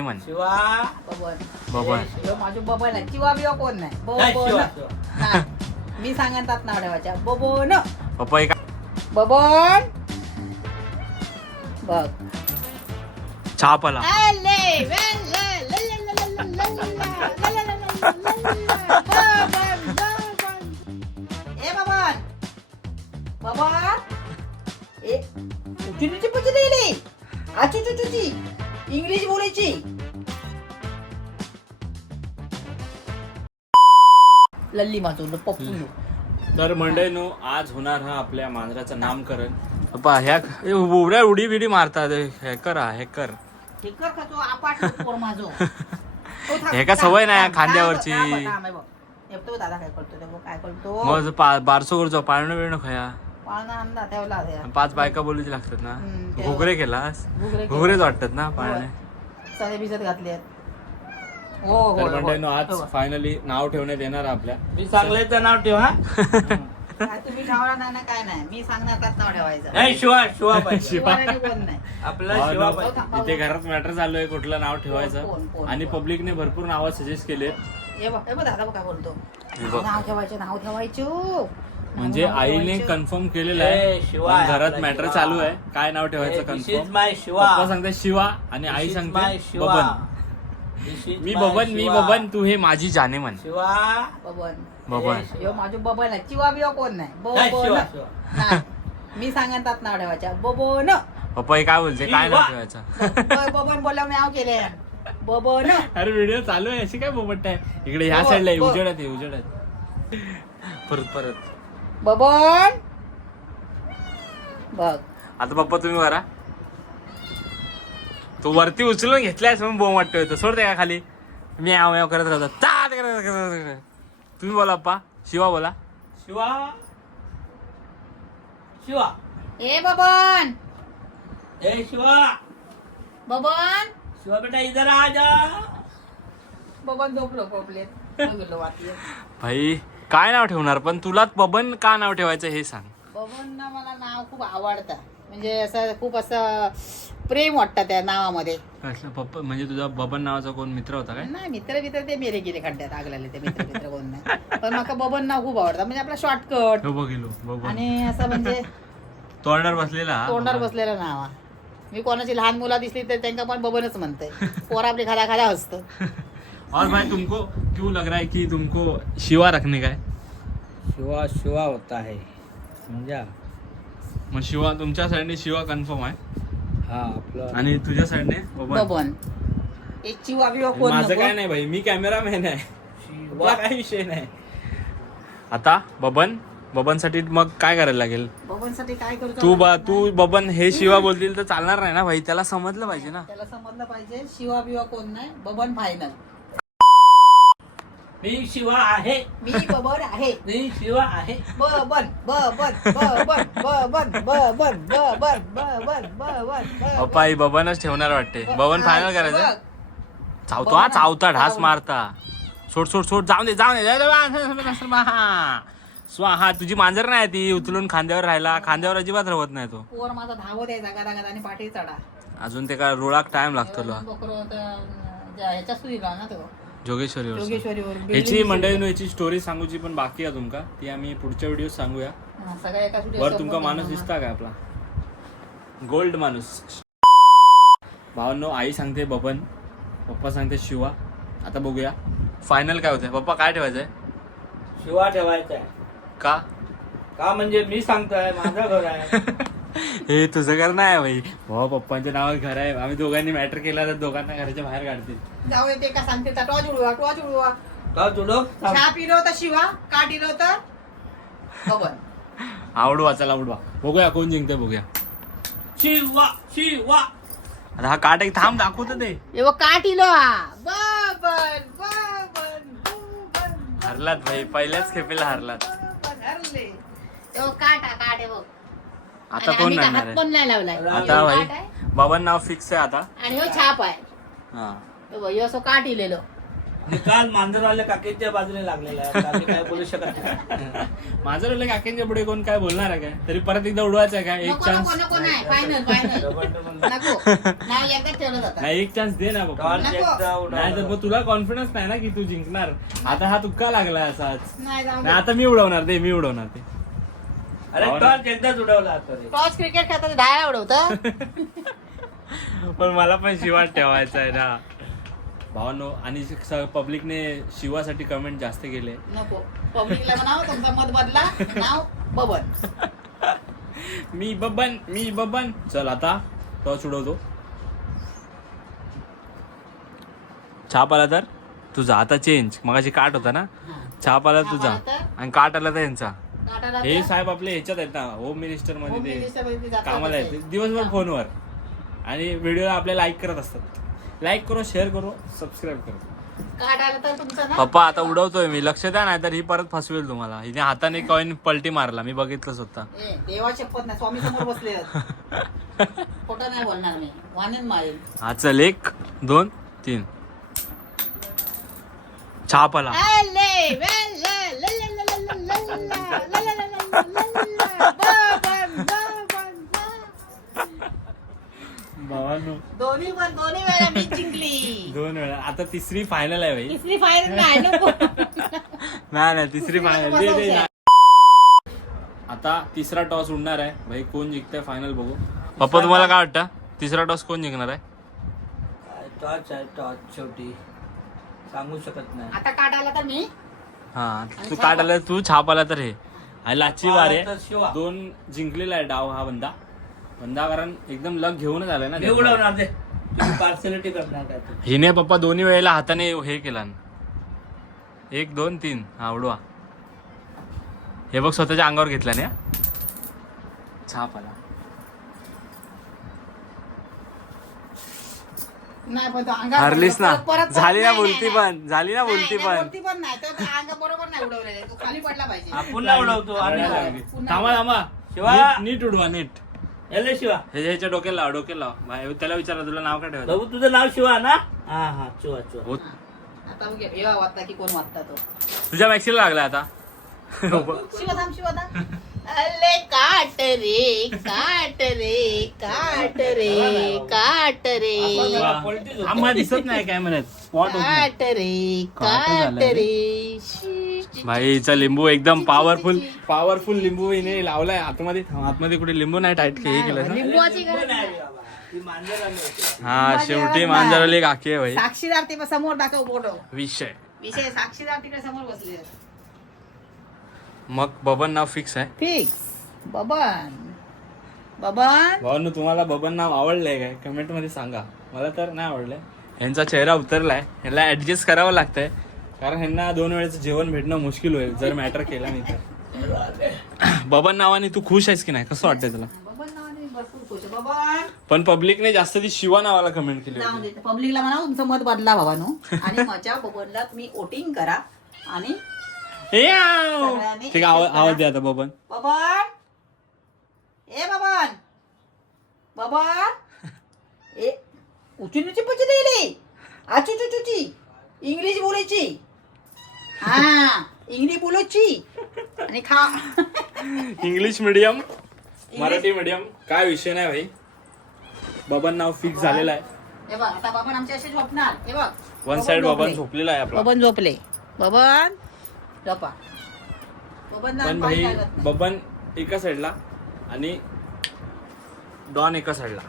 म्हण शिवा बबन बबन ह्यो माझो बबन आहे चिवा बिवा कोण नाही नाही, बबन शिवा, शिवा. नाही. मी सांगतात नाव ठेवायच्या बबन पप्पा एक बबन बघ चहा पला आले, वेले, ला, ला, ला, ला, ला, ला, ला, ला, ला, ला, ला, ला, ला, बबन, बबन. ए बबन बबन ए चुचुची पुची दिली आची चुचुची इंग्लिश बोलायची लल्ली माझं पप्पू तर मंडळीनो आज होणार हा आपल्या मांजराचं नामकरण पप्पा ह्या हे उड्या उडी बिडी मारतात हे करा हे कर हे कर का तो आपाट पोर माझं तो थांब, हे का सवय नाही थांब, खांद्यावरची. थांब, थांब, थांब, हे बघ. हे बघ, तो दादा काय करतो ते बघ, काय करतो मग पा- बारसो करतो पाळणं बिळणं खया पाच बायका बोलूची लागतात ना. घुगरे केलास घुगरे केले. घुगरेच वाटतात ना सगळे भिजत घातले. हो हो हो. मंडळीनो आज. फायनली नाव ठेवण्यात येणार आपल्या मी चांगल्याचं नाव ठेव हा काय तुम्ही ठेवला नाही ना काय नाही मी सांगणार नाव ठेवायचं नाही शिवा शिवा पाहिजे शिवा. शिवाय कोण नाही आपला हो शिवा ना. पाहिजे इथे घरात मॅटर चालू आहे कुठलं नाव ठेवायचं आणि? पब्लिकने भरपूर नावं सजेस्ट केले हे बघ दादा बघ काय बोलतो. नाव ठेवायचं नाव ठेवायचं म्हणजे आईने ठेवायचं. कन्फर्म केलेलं ए, आहे शिवा पण घरात आपला मॅटर शिवा. चालू आहे. काय नाव ठेवायचं This is confirm my Shiva. पप्पा सांगते शिवा आणि आई सांगते शिवा. बबन. मी बबन मी शिवा. बबन तू हे माझी जाने म्हण शिवा. बबन. बबन. ए, माझं बबन आहे. चिवा बिवा कोण नाही? नाही, बबन. शिवा, शिवा. नाही. मी सांगतात नाव ठेवायच्या. बबन. पप्पा हे काय बोलते? काय नाव शिवा. ठेवायचं? ब- बबन बोलल्यावर नाव केले. बबन. अरे व्हिडिओ चालू आहे. अशी काय बोबट आहे? इकडे ह्या बबन, साईडला आहे, बबन. उजेडात आहे उजेडात परत परत. बबन! बघ. आता पप्पा तुम्ही वरा तू वरती उचलून घेतलायस म्हणून बोम वाटतोय तो. सोडते का खाली? मी आव याव करत राहतो करत- करत-. तुम्ही बोला पप्पा. शिवा बोला. शिवा. शिवा. ए बबन! ए शिवा. बबन! शिवा बेटा इधर आ जा. बबन झोपलो गेलो वाटलं. भाई काय नाव ठेवणार? पण तुला बबन का नाव ठेवायचं हे सांग. बबन ना मला नाव खूप आवडतं. म्हणजे असं खूप असं प्रेम वाटतं त्या नावामध्ये. पप्पा म्हणजे तुझा बबन नावाचा कोण मित्र होता काय? नाही मित्र मित्र ते मेरे गेले खड्ड्यात आग लागले ते मित्र मित्र कोण नाही. पण मला बबन नाव खूप आवडतं. म्हणजे आपला शॉर्टकट हो बघिलो बबन आणि असं म्हणजे तोंडावर बसलेला हा तोंडावर बबन. बसलेलं नाव आहे. मी कोणाची लहान मुलं दिसली तर त्यांना पण बबनच म्हणते पोर आपली खादा खादा असतं और भाई तुमको क्यों लग रहा है कि तुमको शिवा रखने का है? शिवा शिवा होता है समजा मग शिवा तुमच्या साईडने शिवा कन्फर्म आहे. हा आपलं आणि तुझ्या साईडने बबन. बबन. एक चिवा बिवा कोण माझं नको. काय नाही भाई मी कॅमेरामॅन आहे. शिवा. तुझा काय विषय नाही. आता बबन बबनसाठी मग काय करायला लागेल? बबनसाठी काय करतो तू बा तू बबन हे शिवा बोलतील तर चालणार नाही ना भाई त्याला समजलं पाहिजे ना. त्याला समजलं पाहिजे शिवा बिवा कोण नाही बबन फायनल मी शिवा आहे. मी बबन आहे. मी शिवा आहे. बबन बबन बबन बबन बबन बबन बबन बबन पप्पा ही बबनच ठेवणार वाटते. बबन फायनल करायचं. चावतो हा बबन- चावता ढास. मारता. सोड सोड सोड जाऊन दे जाऊन दे. जाऊ दे, वा, स्वाहा स्वाहा तुझी मांजर नाही ती उचलून खांद्यावर राहिला. खांद्यावर अजिबात राहत नाही तो. पोर माझा धावत आहे जागा जागा आणि पाठी चढा. अजून ते काय रुळाक टाइम लागतो लो. बकरो ह्याच्या ना तो. जोगेश्वरीवर योगेश्वरीवर याची मंडळी याची स्टोरी सांगूची पण बाकी आहे तुमका ती आम्ही पुढच्या व्हिडिओ सांगूया. सगळ्या एका सुरी वर तुमका माणूस दिसता काय आपला? गोल्ड माणूस. भावांनो आई सांगते बबन. पप्पा सांगते शिवा. आता बघूया. फायनल काय होतंय? पप्पा काय ठेवायचंय? शिवा ठेवायचा आहे का? का म्हणजे मी सांगतोय? माझं घर आहे. हे तुझं घर नाही भाई भाऊ पप्पांच्या नावावर घर आहे. आम्ही दोघांनी मॅटर केला तर दोघांना घराच्या बाहेर काढतील. जाऊ ते का सांगते तर. टॉच उडवा टॉच उडवा. का जुडो चहा पिलो होता शिवा का दिलं होतं बबन आवडवा चला आवडवा बघूया कोण जिंकते बघूया. शिवा शिवा. आता हा काट एक थांब दाखवतो ते. ए वो का दिलो हा. बबन बबन बबन. हरलात भाई पहिल्याच खेपेला हरलात. बबन हरले. काटा काट बघ. आता आणि कोण आम्ही काय राहणार हात आहे? पण नाही लावलाय. आता भाई काट आहे. बाबांना नाव फिक्स आहे आता. आणि हो छाप आहे. हा. ह्यो असं काट इलेलो. काल मांजरवाल्या काकीच्या बाजूने लागलेला आहे. काकी काय बोलू शकत नाही. माझं वाटलं काकींच्या पुढे कोण काय बोलणार आहे काय? तरी परत एकदा उडवायचं आहे काय? एक नको चान्स नको नाही. Final final double double. नको. नाव एकदा ठेवलं जातं. नाही एक चान्स दे ना बाबा. एकदा नाही तर उडवला. मग तुला कॉन्फिडन्स नाही ना की तू जिंकणार? आता हा तुक्का लागलाय असाच. नाही जाऊ नाही आता मी उडवणार. ते मी उडवणार ते. अरे टॉर्च एकदाच उडवला आता रे. टॉस क्रिकेट खेळतात डायला उडवतं? पण मला पण शिवात ठेवायचा आहे ना. भावानो आणि पब्लिकने शिवासाठी कमेंट जास्त केले. नको. पब्लिकला म्हणाव तुमचा मत बदला. नाव बबन. मी बबन मी बबन. चल आता टॉर्च उडवतो. छाप आला तर? तुझा आता चेंज मगाशी काट होता ना? छाप आला छाप तुझा. आला तर? आणि काट आला तर यांचा. हे साहेब आपले ह्याच्यात आहेत ना होम मिनिस्टरमध्ये ते कामाला आहेत. दिवसभर फोनवर. आणि व्हिडिओ आपले लाईक करत असतात. लाईक करो शेअर करो सबस्क्राईब करो. काट आला तर तुमचं ना. पप्पा आता उडवतोय मी. लक्ष द्या नाही तर ही परत फसवेल तुम्हाला. हिने हाताने कॉईन पलटी मारला. मी बघितलंच होता हा चल. एक दोन तीन. छाप आला भावानो. दोन्ही पण दोन्ही वेळा मी जिंकली. दोन वेळा. आता तिसरी फायनल आहे भाई तिसरी फायनल नाही नको. नाही नाही तिसरी फायनल दे दे. आता तिसरा टॉस उडणार आहे. भाई कोण जिंकतंय फायनल बघू. पप्पा तुम्हाला काय वाटतं? तिसरा टॉस कोण जिंकणार आहे? टॉर्च आहे? टॉर्च शेवटी. सांगू शकत नाही. आता काट आला तर मी. हा तू काट आला तू छाप आला तर हे. आणि लाची वार आहे. दोन जिंकलेला आहे डाव हा बंदा. बंदा कारण एकदम लक घेऊनच आलाय ना मी उडवणार दे. पार्सलिटी करणार काय तू? हिने पप्पा दोन्ही वेळेला हाताने हे केला. एक दोन तीन. हा उडवा. हे बघ स्वतःच्या अंगावर घेतला ना छाप आला. नाही पण तो अंगावर हरलीस. ना. परत- परत- झाली ना नाही, बोलती नाही, पण झाली ना नाही. बोलती नाही, पण. बोलती पण नाही. तो अंग बरोबर नाही उडवलेला तो खाली पडला पाहिजे. हा, पुन्हा उडवतो लागली. पुन्हा- थांबा थांबा. शिवा. नीट- नीट उडवा नीट. एले शिवा. ह्याच्या ह्याच्या डोक्याला लाव डोक्याला लाव. बाय, त्याला विचारा तुला नाव काय ठेवायचं? बाबू तुझं नाव शिवा ना? हा हा चुवा चुवा हो. आता बघ वाटता की कोण वाटता तो. तुझ्या मॅक्सीला लागला आता. शिवधाम शिवधाम अले काट रे काट रे काट रे काट रे. आम्हाला दिसत नाही काय म्हणत. स्पॉट होत नाही. काट रे काट रे. शी, शी, भाई हिचा लिंबू एकदम पॉवरफुल पॉवरफुल लिंबू हिने लावलाय. आतमध्ये आतमध्ये कुठे लिंबू नाही टाईट हे केलं ना लिंबूची लिंबू गरज नाही. हा शेवटी मांजराली काकी आहे भाई. साक्षीदार ते समोर दाखव फोटो. विषय. विषय साक्षीदार तिकडे समोर बसले मग बबन नाव फिक्स आहे. फिक्स बबन. बबन? भावांनो तुम्हाला बबन नाव आवडलंय काय? कमेंटमध्ये सांगा. मला तर नाही आवडलंय. ह्यांचा चेहरा उतरलाय. ह्यांना ऍडजस्ट करावं लागतंय. कारण ह्यांना दोन वेळेचं जेवण भेटणं मुश्किल होईल जर मॅटर केला नाही तर. बबन नावाने तू खुश आहेस की नाही? कसं वाटतंय तुला? बबन नावाने भरपूर खुश आहे. बबन! पण पब्लिकने जास्त ती शिवा नावाला कमेंट केली दे. पब्लिकला म्हणा तुमचं मत बदला भावानो आणि माझ्या बबनला तुम्ही वोटिंग करा आणि याव. ठीक आहे आवाज आवाज. दे आता बबन बबन ए बबन बबन ए उची नुची पुची दिली आचू चुचूची इंग्लिश बोलायची हा इंग्लिश बोलायची आणि खा इंग्लिश मिडियम मराठी मिडियम काय विषय नाही भाई. बबन नाव फिक्स झालेलं आहे. हे बघ आता बबन आमचे असे झोपणार. हे बघ. वन साइड बबन झोपले. झोपलेला आहे आपला. बबन झोपले. बबन बबन पण भाई बबन एका साईडला आणि डॉन एका साईडला.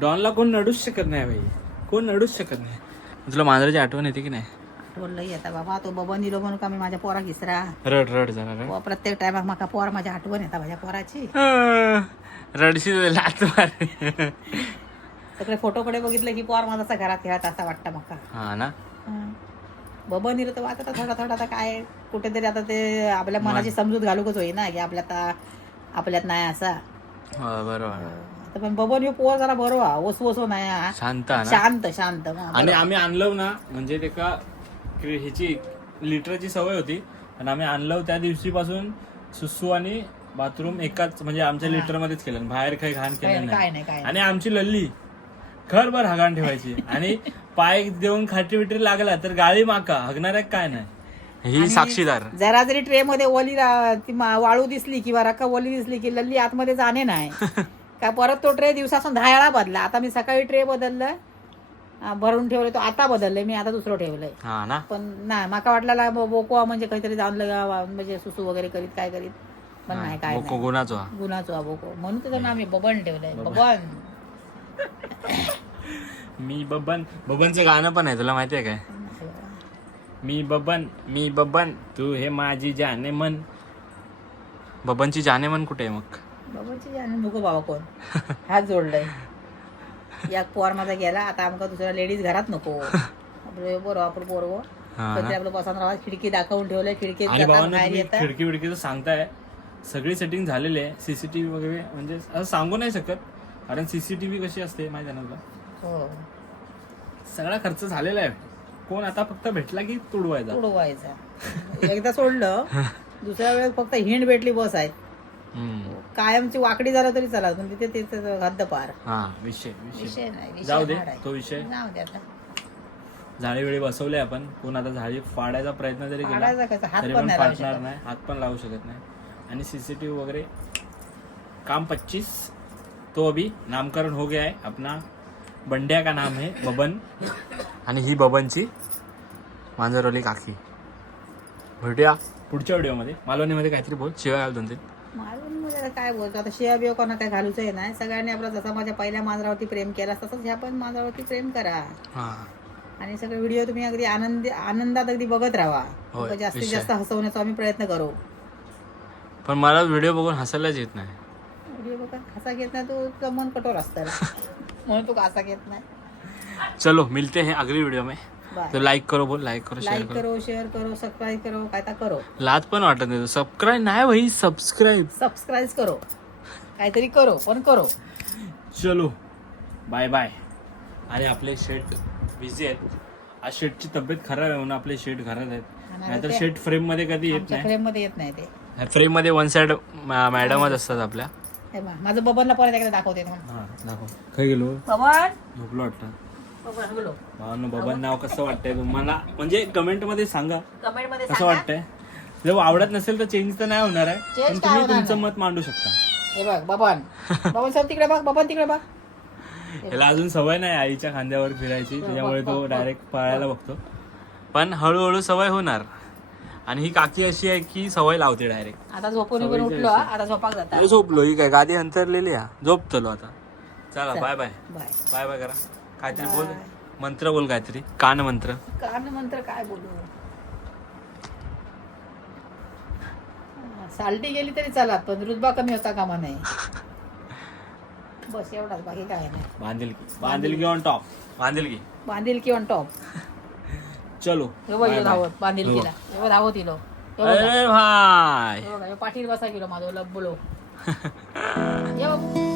डॉनला कोण नडूच शकत नाही भाई कोण नडूच शकत नाही. तुला मांजराची आठवण येते की नाही? बोललंय आता बाबा तो बबन दिलो म्हणून का मी माझ्या पोरा घिसरा रड रड जरा प्रत्येक टायमाक म्हाका पोर माझ्या आठवण येता माझ्या पोराची. रडशी लात मार. सगळे फोटोकडे बघितलं की पोर माझा घरात खेळत असा वाटतं म्हाका हा ना? हं. बबन दिलं तर आता थोडा थोडा आता काय कुठेतरी आता ते आपल्या मनाची समजूत घालूकच होई ना की आपल्यात आता आपल्यात नाही असा. हो, बरोबर आता पण बबन ह्यो पोर जरा बरो हा ओस ओसो नाही हा. शांत हा ना? शांत शांत आणि आम्ही आणलं ना म्हणजे ते का क्रि- ह्याची लिटरची सवय होती. आणि आम्ही आणलं त्या दिवशीपासून सुसू आणि बाथरूम एकाच म्हणजे आमच्या लिटर मध्येच केलं. बाहेर काही घाण केलं काय नाही. नाही काय नाही. आणि आमची लल्ली घरभर हगान ठेवायची. आणि पाय देऊन खाटी बिटी लागला तर गाळी माका. हगणार काय नाही. ही साक्षीदार. जरा जरी ट्रे मध्ये ओली रा- ती मा- वाळू दिसली किंवा रक्का ओली दिसली की लल्ली आतमध्ये जाणे नाही. का परत तो ट्रे दिवसासून दहा वेळा बदला. आता मी सकाळी ट्रे बदललं. भरून ठेवलं तो आता बदललंय मी आता दुसरं ठेवलंय. हा ना. पण नाही माका वाटला बोकवा म्हणजे काहीतरी जाऊन लगा म्हणजे सुसू वगैरे करीत काय करीत. पण नाही काय नाही. गुणाचो. हा बोको म्हणून त्याचं नाव मी बबन ठेवलंय. बबन. मी बबन. बबनचं गाणं पण आहे तुला माहितीये काय? मी बबन मी बबन तू हे माझी जाने मन. बबनची जाने मन कुठे आहे मग? बबनची आणि नको बाबा कोण? हात जोडलंय. या पोर माझा गेला आता आमका दुसऱ्या लेडीज घरात नको. आपलं बरोबर आपण बरोबर हा कधी ना? आपलं बसन राहा खिडकी दाखवून ठेवलंय खिडकीत आणि जातात बाबांना बाहेर तुम्ही येतात खिडकी विडकीचं सांगताय. सगळी सेटिंग झालेली आहे. सीसीटीव्ही वगैरे म्हणजे असं सांगू नाही शकत. कारण सीसीटीव्ही कशी असते माहिती आहे ना तुला? हो. सगळा खर्च झालेला आहे. कोण आता फक्त भेटला की तुडवायचा? उडवायचा एकदा सोडलं दुसऱ्या वेळेस फक्त हिंड भेटली बस आहे. हम्म. कायमची वाकडी झालं तरी चालत पण तिथे तिथे हद्द पार. हा विषय विषय. विषय नाही विषय जाऊ दे. तो विषय. जाऊ दे आता. झाडे वेळी बसवले आपण कोण आता झाडी फाडायचा प्रयत्न जरी केला फाडायचा कसा? हात तरी पण पण नाही लावू फाटणार शकत. नाही हात पण लावू शकत नाही. आणि सीसीटीव्ही वगैरे काम पच्चीस तो अभी नामकरण हो गया है अपना बंड्या का नाम है बबन। आणि ही बबनची मांजरवली काकी. भेटूया पुढच्या व्हिडिओमध्ये. मालवणीमध्ये काहीतरी बोल शिवाय घाल दोन तीन काय बोलतो? आता शिया बिया कोणा काय घालूच आहे नाही. सगळ्यांनी आपला जसा माझ्या पहिल्या मांजरावरती प्रेम केला तसंच ह्या पण मांजरावरती प्रेम करा. हा. आणि सगळे व्हिडिओ तुम्ही अगदी आनंद आनंदात अगदी बघत राहा. जास्तीत. जास्त हसवण्याचा आम्ही प्रयत्न करू. पण मला व्हिडिओ बघून हसायलाच येत नाही. व्हिडिओ बघा हसा घेत नाही तो तुझं मन कठोर असतं म्हणून तू हसा घेत नाही. चलो मिलते हैं अगली वीडियो में. बाय तो लाईक करो बोल लाईक करो शेअर लाईक करो. करो शेअर करो सबस्क्राईब करो काय तर करो. लाज पण वाटत नाही. सबस्क्राईब नाही भाई सबस्क्राईब सबस्क्राईब करो. काहीतरी करो पण करो. चलो. बाय बाय आणि आपले शेट बिझी आहेत. आज शेटची तब्येत खराब आहे म्हणून आपले शेट घरात आहेत. आणि नाहीतर ते- शेट फ्रेममध्ये कधी येत आमच्या नाही. फ्रेममध्ये येत नाही ते. फ्रेममध्ये वन साइड मॅडमच असतात आपल्या. हे बघ, माझं बबनला परत एकदा दाखवते. हा दाखव. गेलो. बबन? झोपलो वाटतं बबन बोलो. भावांनो बबन नाव कसं वाटतंय तुम्हाला म्हणजे कमेंटमध्ये सांगा. कमेंटमध्ये कसं सांगा. वाटतंय? जर आवडत नसेल तर चेंज तर नाही होणार आहे. Change पण काय तुम्ही होणार तुमचं. मत मांडू शकता. हे बघ बबन. बबन सर तिकडे बघ बबन तिकडे बघ. याला अजून सवय नाही आईच्या खांद्यावर फिरायची त्याच्यामुळे तो डायरेक्ट पळायला बघतो. पण हळूहळू सवय होणार. आणि ही काकी अशी आहे की सवय लावते डायरेक्ट आता झोपून उठलो हा. आता झोपाक जाता. झोपलो ही काय गादी अंतरलेली हा झोपतलो आता. चला bye bye bye bye bye करा. काहीतरी बोल. मंत्र बोल काहीतरी. कान मंत्र. कान मंत्र काय बोलू? सालटी गेली तरी चालत पण रुतबा कमी होता कामा नाही. बस एवढाच बाकी काय नाही. बांधील की बांधील की ऑन टॉप बांधील की बांधील की ऑन टॉप चलो. एवढं. धावत बांधील. केला. एवढं धावत इलो अरे भाई. पाठीत बसा गेलो माझं बोलो